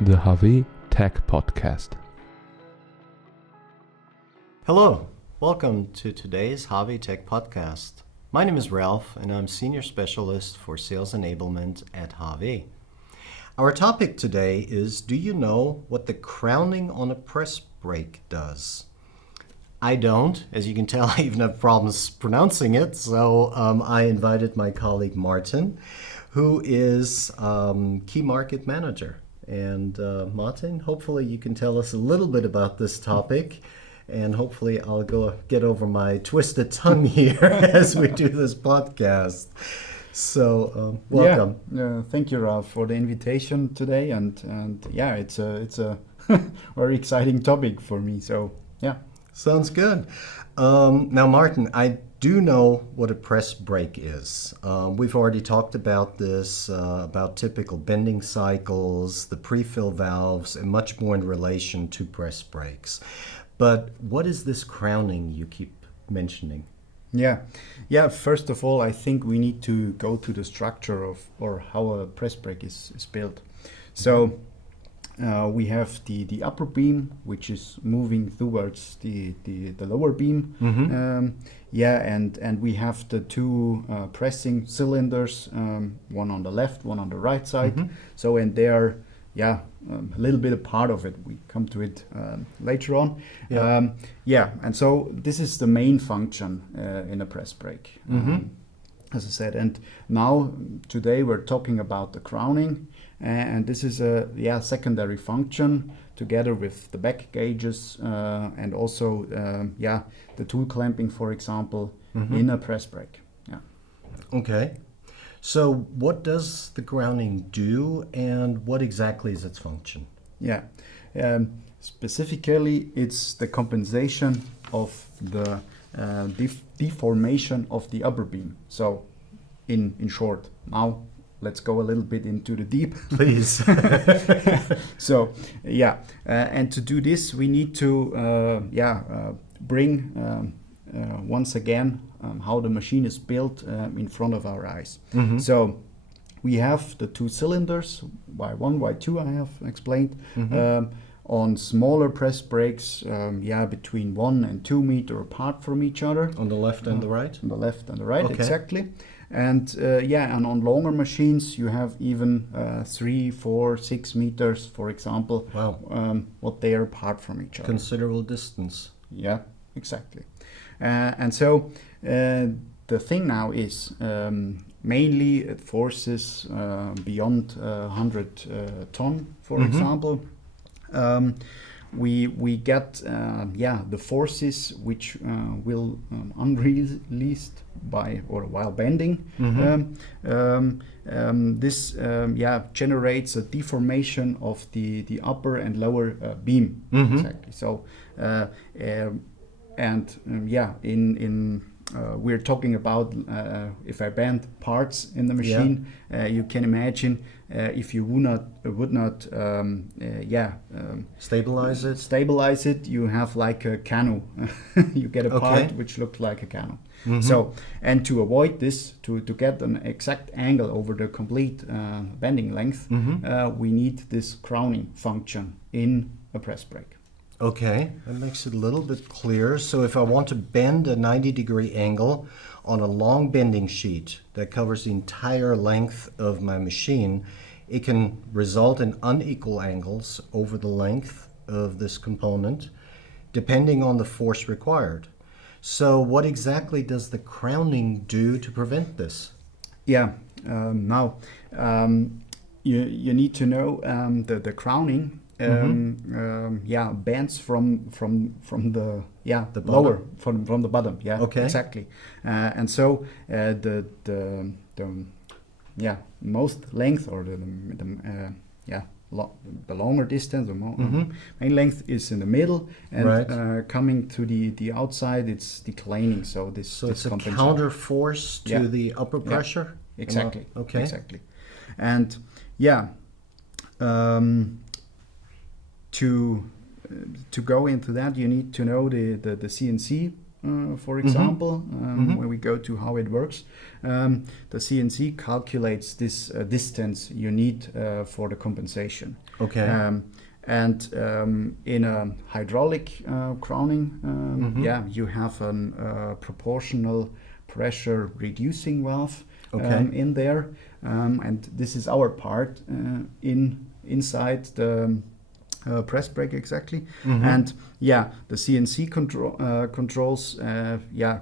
the HAWE Tech Podcast. Hello, welcome to today's HAWE Tech Podcast. My name is Ralph and I'm Senior Specialist for Sales Enablement at HAWE. Our topic today is, do you know what the crowning on a press brake does? I don't. As you can tell, I even have problems pronouncing it, so I invited my colleague Martin, who is Key Market Manager. And Martin, hopefully you can tell us a little bit about this topic, and hopefully I'll get over my twisted tongue here as we do this podcast. So welcome. Thank you, Ralph, for the invitation today, and yeah, it's a very exciting topic for me. So yeah, sounds good. Now, Martin, I do know what a press brake is. We've already talked about this, about typical bending cycles, the pre-fill valves, and much more in relation to press brakes. But what is this crowning you keep mentioning? Yeah. First of all, I think we need to go to the structure of or how a press brake is built. So we have the upper beam, which is moving towards the lower beam. And we have the two pressing cylinders, one on the left, one on the right side. So and they are a little bit a part of it. We come to it later on. And so this is the main function in a press brake, as I said. And now today we're talking about the crowning, and this is a secondary function together with the back gauges and also the tool clamping, for example, in a press brake. Yeah. Okay. So what does the crowning do, and what exactly is its function? Specifically, it's the compensation of the deformation of the upper beam. So in short, now let's go a little bit into the deep. Please. And to do this, we need to bring once again how the machine is built in front of our eyes. So we have the two cylinders, Y1, Y2 I have explained. On smaller press brakes, between 1 and 2 meters apart from each other. On the left and the right? On the left and the right, okay. Exactly. And and on longer machines, you have even 3, 4, 6 meters, for example. Wow. What they are apart from each other. Considerable distance. Yeah, exactly. And so the thing now is mainly at forces beyond 100 ton, for example. We get the forces which will unreleased by or while bending. This generates a deformation of the upper and lower beam. Exactly. So we're talking about if I bend parts in the machine, you can imagine if you would not stabilize it, you have like a canoe. You get a part which looks like a canoe. So, and to avoid this, to get an exact angle over the complete bending length, we need this crowning function in a press brake. Okay, that makes it a little bit clearer. So if I want to bend a 90-degree angle on a long bending sheet that covers the entire length of my machine, it can result in unequal angles over the length of this component, depending on the force required. So what exactly does the crowning do to prevent this? Now you need to know the crowning bends from the lower from the bottom. Yeah, okay. Exactly. And so the most length or the longer distance, the main length is in the middle, and coming to the outside, it's declining. So it's a counter force to the upper pressure. Exactly. Okay. Exactly. And to go into that, you need to know the CNC for example, when we go to how it works, the CNC calculates this distance you need for the compensation. Okay. And in a hydraulic crowning, you have a proportional pressure reducing valve in there, and this is our part inside the press brake exactly. And the CNC controls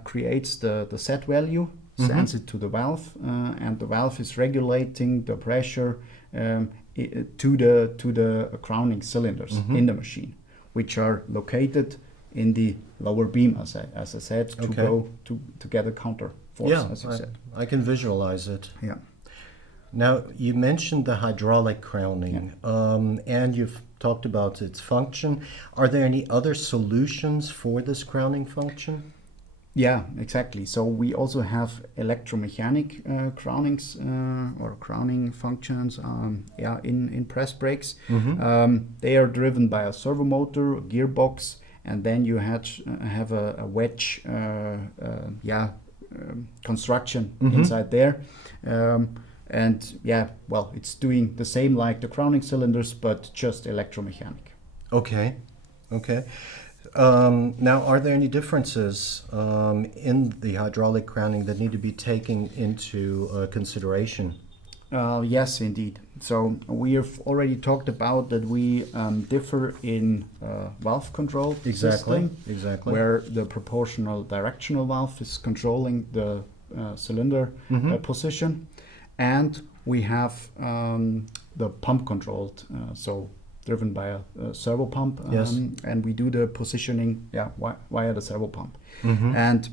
creates the set value, sends it to the valve, and the valve is regulating the pressure to the crowning cylinders in the machine, which are located in the lower beam, as I said, to get a counter force, as you said. I can visualize it. Yeah. Now, you mentioned the hydraulic crowning, and you've talked about its function. Are there any other solutions for this crowning function? Yeah, exactly. So we also have electromechanic crownings or crowning functions in press brakes. They are driven by a servo motor, a gearbox, and then you have a wedge construction inside there. It's doing the same like the crowning cylinders, but just electromechanic. Okay. Now, are there any differences in the hydraulic crowning that need to be taken into consideration? Yes, indeed. So we have already talked about that we differ in valve control system, where the proportional directional valve is controlling the cylinder position, and we have the pump controlled, so driven by a servo pump, and we do the positioning via the servo pump. And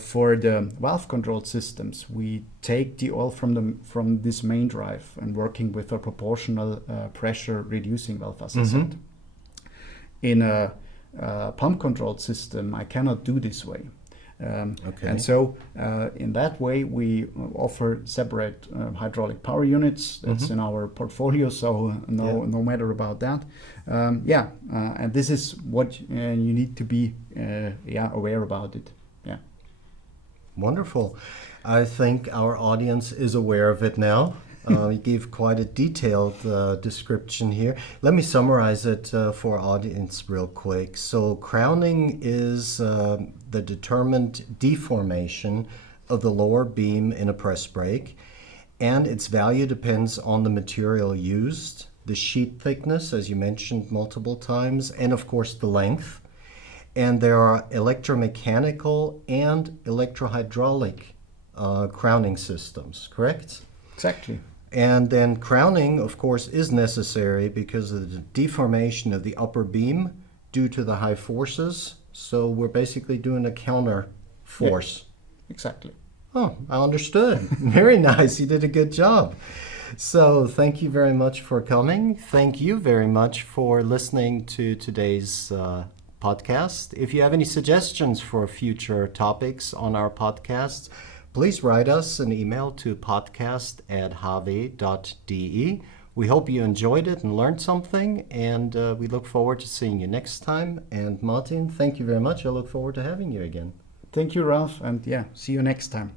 for the valve controlled systems, we take the oil from this main drive and working with a proportional pressure reducing valve, as I said. In a pump controlled system, I cannot do this way. And so in that way we offer separate hydraulic power units. That's in our portfolio, so no matter about that. And this is what you need to be aware about it. Wonderful. I think our audience is aware of it now. You gave quite a detailed description here. Let me summarize it for our audience real quick. So crowning is the determined deformation of the lower beam in a press brake, and its value depends on the material used, the sheet thickness, as you mentioned multiple times, and of course the length. And there are electromechanical and electro-hydraulic crowning systems, correct? Exactly. And then crowning, of course, is necessary because of the deformation of the upper beam due to the high forces. So we're basically doing a counter force. Yeah, exactly. Oh, I understood. Very nice. You did a good job. So thank you very much for coming. Thank you very much for listening to today's podcast. If you have any suggestions for future topics on our podcast, please write us an email to podcast@hawe.de. We hope you enjoyed it and learned something, and we look forward to seeing you next time. And Martin, thank you very much. I look forward to having you again. Thank you, Ralph, and see you next time.